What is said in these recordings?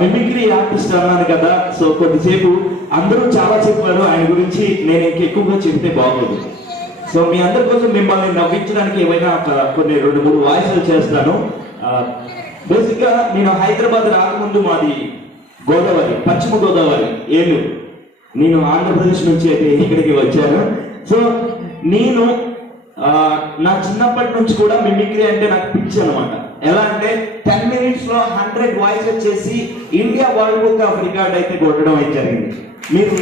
Mimicry artist అన్నాను కదా, so కొద్దిసేపు అందరూ చాలా చెప్పారు ఆయన గురించి, నేను ఎక్కువగా చెప్తే బాగోదు. సో మీ అందరి కోసం మిమ్మల్ని నవ్వించడానికి ఏమైనా కొన్ని 2-3 వాయిస్లు చేస్తాను. బేసిక్గా నేను హైదరాబాద్ రాకముందు మాది గోదావరి, పశ్చిమ గోదావరి, ఏలూరు. నేను ఆంధ్రప్రదేశ్ నుంచి అయితే ఇక్కడికి వచ్చాను. సో నేను నా చిన్నప్పటి నుంచి కూడా మిమిక్రీ అంటే నాకు పిచ్చి అనమాట. ఎలా అంటే 10 minutes లో 100 వాయిసెస్ చేసి India world book of record అయితే కొట్టడం అయితే జరిగింది. మీరు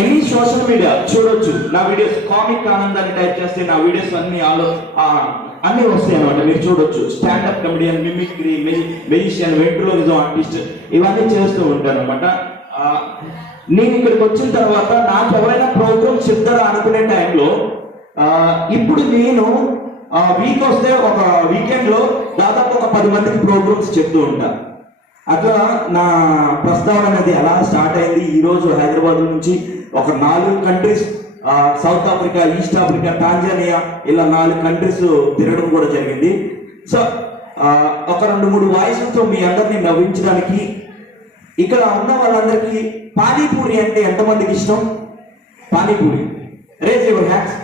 ఎనీ సోషల్ మీడియా చూడొచ్చు, నా వీడియోస్ కామిక్ ఆనందాన్ని టైప్ చేస్తే నా వీడియోస్ అన్ని వస్తాయి అనమాట. మీరు చూడొచ్చు, standup comedian, mimicry, magician, ventriloquism artist, ఇవన్నీ చేస్తూ ఉంటాను అనమాట. నేను ఇక్కడికి వచ్చిన తర్వాత నాకు ఎవరైనా ప్రోగ్రామ్స్ చెప్తారా అనుకునే టైంలో ఇప్పుడు నేను వీక్ వస్తే ఒక వీకెండ్ లో దాదాపు ఒక 10 మందికి ప్రోగ్రామ్స్ చెప్తూ ఉంటా. అట్లా నా ప్రస్తావన అనేది ఎలా స్టార్ట్ అయింది. ఈరోజు హైదరాబాద్ నుంచి ఒక 4 countries, south Africa, east Africa, Tanzania, ఇలా 4 కంట్రీస్ తిరగడం కూడా జరిగింది. సో ఒక 2-3 వాయిస్లతో మీ అందరినీ నవ్వించడానికి, ఇక్కడ ఉన్న వాళ్ళందరికీ పానీపూరి అంటే ఎంతమందికి ఇష్టం? Panipuri raise your hands.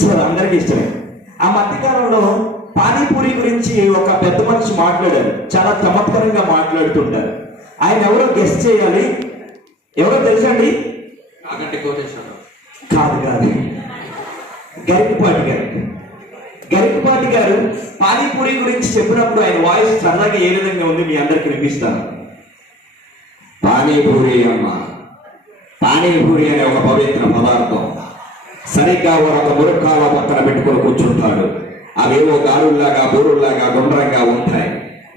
So అందరికీ ఇష్టమే. ఆ మధ్యకాలంలో పానీపూరి గురించి ఒక పెద్ద మనిషి మాట్లాడారు, చాలా చమత్కారంగా మాట్లాడుతుంటారు. ఆయన ఎవరో గెస్ట్ చేయాలి. ఎవరో తెలుసండి? కాదు, గరికపాటి గారు. గరికపాటి గారు పానీపూరి గురించి చెప్పినప్పుడు ఆయన వాయిస్ సరదాగా ఏ విధంగా ఉంది మీ అందరికి వినిపిస్తాను. పానీపూరి అమ్మ, పానీపూరి అనే ఒక పవిత్ర పదార్థం సరిగ్గా ఒక మురకాల పక్కన పెట్టుకొని కూర్చుంటాడు. అవేవో గారుల్లాగా, బూరుల్లాగా గుండ్రంగా ఉంటాయి.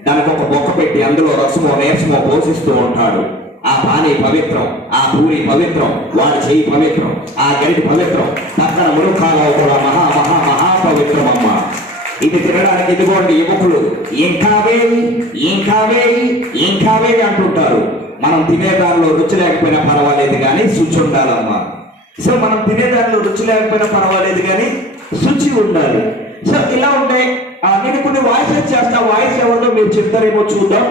దానికి ఒక బొక్క పెట్టి అందులో రసమో నేర్సమో పోషిస్తూ ఉంటాడు. ఆ పానీ పవిత్రం, ఆ పూరి పవిత్రం, వాడి చెయ్యి పవిత్రం, ఆ గరిటి పవిత్రం, పక్కన మురకాల కూడా మహా మహా మహా పవిత్రం అమ్మ. ఇది తినడానికి ఇదిగోండి యువకులు ఇంకా వేయి అంటుంటారు. మనం తినేదానిలో రుచి లేకపోయినా పర్వాలేదు కానీ శుచి ఉండాలమ్మా. సో మనం తినేదానిలో రుచి లేకపోయినా పర్వాలేదు కానీ శుచి ఉండాలి. సో ఇలా ఉంటే నేను కొన్ని వాయిసెస్ చేస్తా. వాయిస్ ఎవరిదో మీరు చెప్తారేమో చూద్దాం.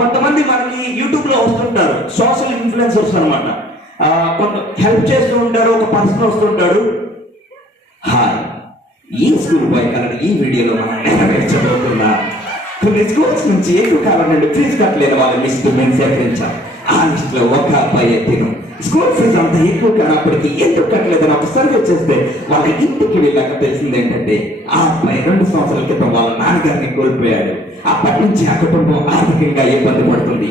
కొంతమంది మనకి యూట్యూబ్ లో వస్తుంటారు, సోషల్ ఇన్ఫ్లుయెన్సర్స్ అనమాట. కొంత హెల్ప్ చేస్తూ ఉంటారు. ఒక పర్సన్ వస్తుంటాడు, హాయ్, ఈ స్కూల్ బాయ్ కలర్ ఈ వీడియోలో మనం నెరవేర్చబోతున్నా. కొన్ని స్కూల్స్ నుంచి ఎక్కువ కాలం నుండి ఫీజు కట్టలేని వాళ్ళ లిస్ట్ మేము సేకరించాం. ఆ లిస్ట్ లో ఒక అబ్బాయి ఎత్తిను. స్కూల్ ఫీజు అంత ఎక్కువ కానప్పటికీ ఎందుకు కట్టలేదని ఒక సర్వే చేస్తే వాళ్ళ ఇంటికి వెళ్ళాక తెలిసింది ఏంటంటే ఆ అబ్బాయి 2 సంవత్సరాల క్రితం వాళ్ళ నాన్నగారిని కోల్పోయాడు. అప్పటి నుంచి ఆ కుటుంబం ఆర్థికంగా ఇబ్బంది పడుతుంది.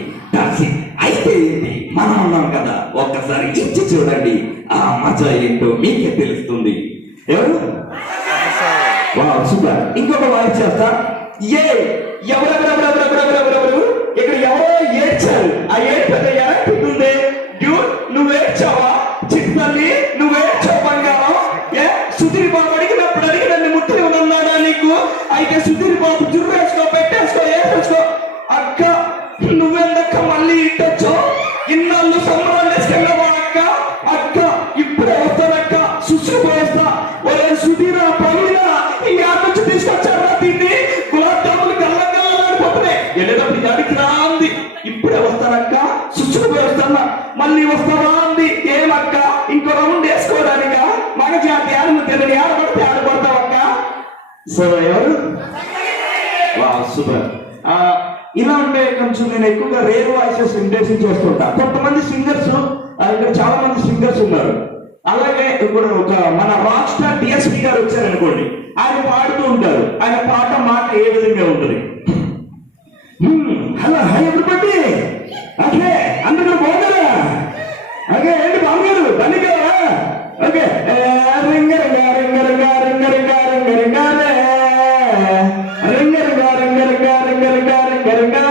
అయితే ఏంటి, మనం ఉన్నాం కదా, ఒక్కసారి ఇచ్చి చూడండి, ఆ మజా ఏంటో మీకే తెలుస్తుంది. ఎవరు? సూపర్. ఇంకొక వాయిస్ చేస్తా. ఎవరెవరెవరెవరెవరెవరెవరెవరు ఇక్కడ ఎవరో ఏడ్చారు. ఆ ఏడ్పెద్ద ఏడుతుంది. నువ్వు ఏడ్చావా చిట్టల్లి? నువ్వు ఏడ్చావు బంగారం? సుధీర్ బాబు అడిగినప్పుడు నన్ను ముట్టి ఉన్నాడా నీకు? అయితే సుధీర్ బాబు జుర్రేసుకో, పెట్టేసుకో, వేసేసుకో. అక్క నువ్వెందక్క మళ్ళీ ఇట్టొచ్చు? ఇన్నాళ్ళు సంబరాలు వేసుకెళ్ళవా అక్క? అక్క ఇప్పుడే వస్తానక్క, సుశ్రుపోస్తా. ఒరే సుధీర్, పైన ఈ యాప్ నుంచి తీసుకొచ్చారా దీన్ని? గులాబ్ జాములు గల్లగల్లడిపోతున్నాయి. వెళ్ళేటప్పుడు అడిగి రా అంది. ఇప్పుడే వస్తానక్క, సుశ్రుపోయి వస్తానా, మళ్ళీ వస్తావా అంది. ఏమక్క ఇంకో రౌండ్ వేసుకోవడానికా? మగజాతి ఆడను తెలియని ఆడబడితే ఆడబడతావక్క. సో ఎవరు? సూపర్. ఇలా ఉంటే కొంచెం నేను ఎక్కువగా రేర్ వాయిసెస్ ఇంటెన్షన్ చేస్తుంటా. కొంతమంది సింగర్స్, ఇక్కడ చాలా మంది సింగర్స్ ఉన్నారు. అలాగే ఇప్పుడు ఒక మన రాక్ స్టార్ డిఎస్పీ గారు వచ్చారనుకోండి, ఆయన పాడుతూ ఉంటారు. ఆయన పాట మాట ఏ విధంగా ఉంటుంది? హలో హై ఎవ్రీబడి, ఓకే అందరూ బాగున్నారా? ఓకే ఏంటి బాగున్నారు? బండిగా ఓకే రింగరంగా రింగరంగా రింగరంగా రింగరంగా రింగరంగా రింగరంగా రింగరంగా రింగరంగా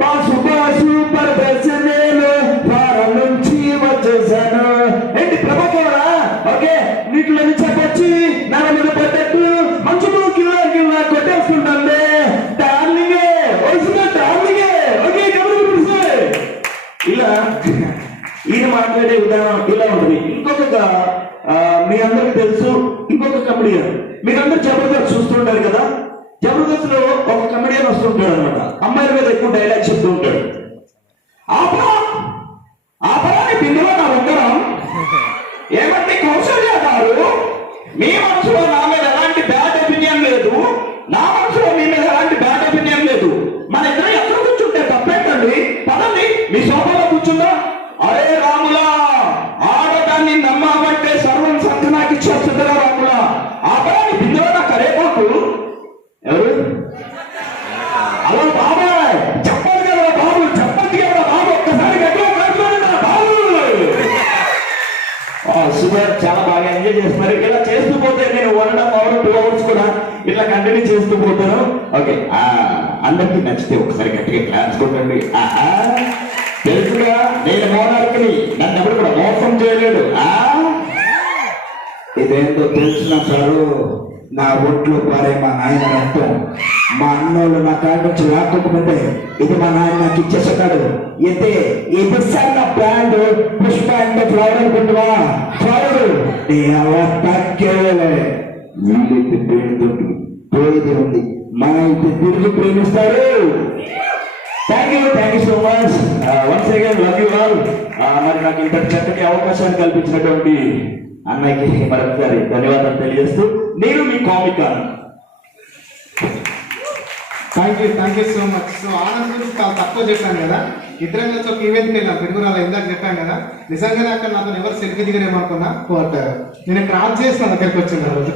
బాసు బాసు పరదేశ నేను వారం నుంచి వచ్చేసాను. ఏంటి ప్రభాకరా? ఓకే నీటిలో చెప్పొచ్చి నా మీద పడ్డట్టు మంచులో కిల్లా కిల్లా కొట్టేస్తుంటే డార్లింగే వయసులో డార్లింగే. ఓకే ఇలా ఈయన మాట్లాడే విధానం ఇలా ఉంటుంది. ఇంకొక మీ అందరికి తెలుసు, ఇంకొక కమెడియన్, మీరందరూ జబర్దస్త్ చూస్తుంటారు కదా. జబర్దస్త్ లో ఒక కమెడియన్ వస్తుంటాడు అనమాట. అమ్మాయిల మీద ఎక్కువ డైలాగ్ చెప్తూ ఉంటాడు. ఆపరా ఆపరా అని బిందులో నా ఉత్తరం. ఏమంటే కౌశల్య గారు, మీ మనసులో నా మీద ఎలాంటి బ్యాడ్ ఒపీనియన్ లేదు, నా మనసులో మీ మీద ఎలాంటి బ్యాడ్ ఒపీనియన్ లేదు. మన ఇద్దరు ఎక్కడ కూర్చుంటే తప్పేంటండి, పదండి మీ సోఫాలో కూర్చుందా. అరే రాములా, ఆడదాన్ని నమ్మామంటే సర్వం సంతనాకి ఇచ్చేస్తుందిరా రాములా. ఆపరాని బిందులో నా కరేపాకు. ఎవరు? అలా బాబాయ్ చెప్పాలి కదా బాబు, చెప్పండి కదా బాబు, ఒక్కసారి గట్టిగా మాట్లాడండి బాబు. సూపర్, చాలా బాగా ఎంజాయ్ చేస్తున్నారు. ఇలా చేస్తూ పోతే నేను 1.5 hours 2 hours కూడా ఇట్లా కంటిన్యూ చేస్తూ పోతాను. ఓకే, అందరికీ నచ్చితే ఒకసారి గట్టిగా క్లాప్స్ కొట్టండి. తెలుసుగా, నేను మోనార్క్ని, నన్ను ఎవరు కూడా మోసం చేయలేడు. ఇదేంటో తెలిసిన సారు, నా ఒంట్లో పారే మా నాయన రక్తం. మా అన్నోళ్ళు నా కాడ నుంచి రాకపోతే ఇది మా నాయన నాకు ఇచ్చేసాడు. అయితే ఇది సన్న బ్రాండ్ పుష్ప అంటే ఫ్లవర్ అనుకుంటువా? ఫ్లవర్ అలా తగ్గేలే. వీళ్ళైతే పేరుతో పోయేది ఉంది, మా అయితే తిరిగి ప్రేమిస్తారు. Thank you so much once again, love you all. మరి నాకు ఇంత చక్కటి అవకాశాన్ని కల్పించినటువంటి అన్నయ్యకి మరొకసారి ధన్యవాదాలు తెలియజేస్తూ నేను మీ comic Anand. Thank you so much. So Anand గురించి చాలా తక్కువ చెప్పాను కదా, ఇద్దరం కలిసి ఒక ఈవెంట్కి వెళ్ళాం పెరుగురాల, ఇందాక చెప్పాను కదా. నిజంగానే అక్కడ నాతో ఎవరు సెల్ఫీ దిగరేమో అనుకున్నా, బట్ నేను క్రాస్ చేసి నా దగ్గరికి వచ్చింది ఆ రోజు.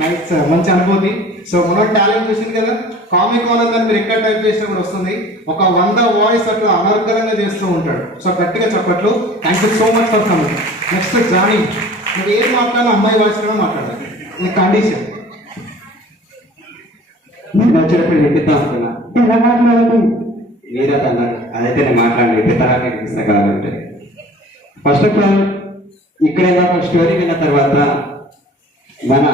నైస్, మంచి అనుభూతి. సో మన టాలెంట్ చూసింది కదా, కామిక్ ఆనంద్ అని మీరు ఎక్కడ టైప్ చేసినా కూడా వస్తుంది. ఒక 100 వాయిస్ అట్లా అనర్గళంగా చేస్తూ ఉంటాడు. సో గట్టిగా చెప్పట్లు. Thank you so much for coming. Next Johnny, నువ్వు ఏం మాట్లాడినా అమ్మాయి వాయిస్లో మాట్లాడాలి, ఇది కండిషన్. నేను వచ్చినప్పుడు ఎత్తిద్దాం అనుకున్నా, ఎలా మాట్లాడాలి మీరే అన్నారు. అదైతే నేను మాట్లాడి ఎత్తితరానికి ఇస్తా కాబట్టి ఫస్ట్ ఆఫ్ ఆల్ ఇక్కడ స్టోరీ విన్న తర్వాత మన